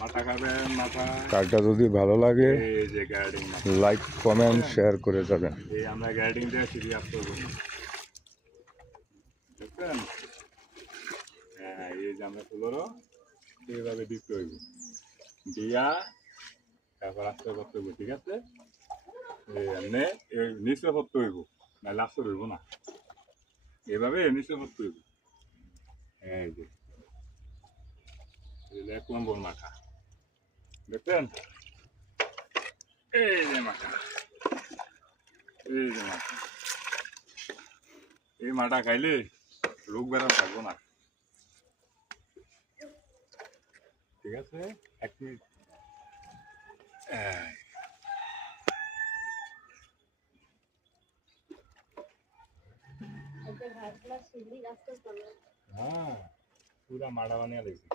মাথা খাবেন মাথা। কাজটা যদি ভালো লাগে এই যে গার্ডিং লাইক কমেন্ট শেয়ার করে যাবেন। এই আমরা গার্ডিং দিয়ে সিঁড়ি আসতে বলি দেখছেন। হ্যাঁ এই যে আমরা ফুলেরও এইভাবে দিতে হইব দিয়া তারপর আস্তে করতে হইব ঠিক আছে। এমনি নিচে করতে হইব নাহলে আস্তে হইব না এভাবে নিচে করতে হইব। এই যে 1 নম্বর মাথা দেখছেন। এই যে মাথা এই যে মাথা এই মাটা খাইলে রোগ বেড়া থাকবো না ঠিক আছে। 1 মিনিট হ্যাঁ পুরা মাটা বানিয়ে দেখছি।